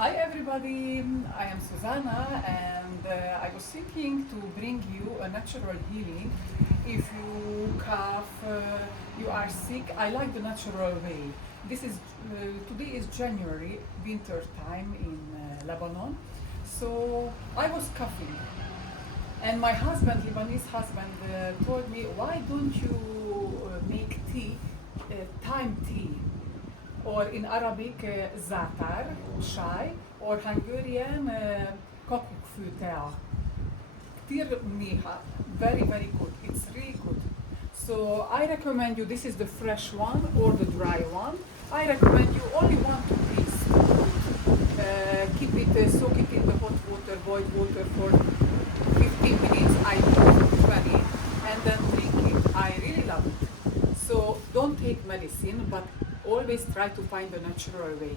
Hi everybody, I am Susanna and I was thinking to bring you a natural healing. If you cough, you are sick, I like the natural way. Today is January, winter time in Lebanon, so I was coughing. And my husband, Lebanese husband, told me, why don't you make tea, thyme tea? Or in Arabic, za'atar, chai, or Hungarian, Kakukkfűtea. Ktir mniha, very good, it's really good. So I recommend you, this is the fresh one or the dry one. I recommend you only 1 to 3 keep it, soak it in the hot water, boiled water for 15 minutes, I do 20, and then drink it. I really love it. So don't take medicine, but always try to find a natural way.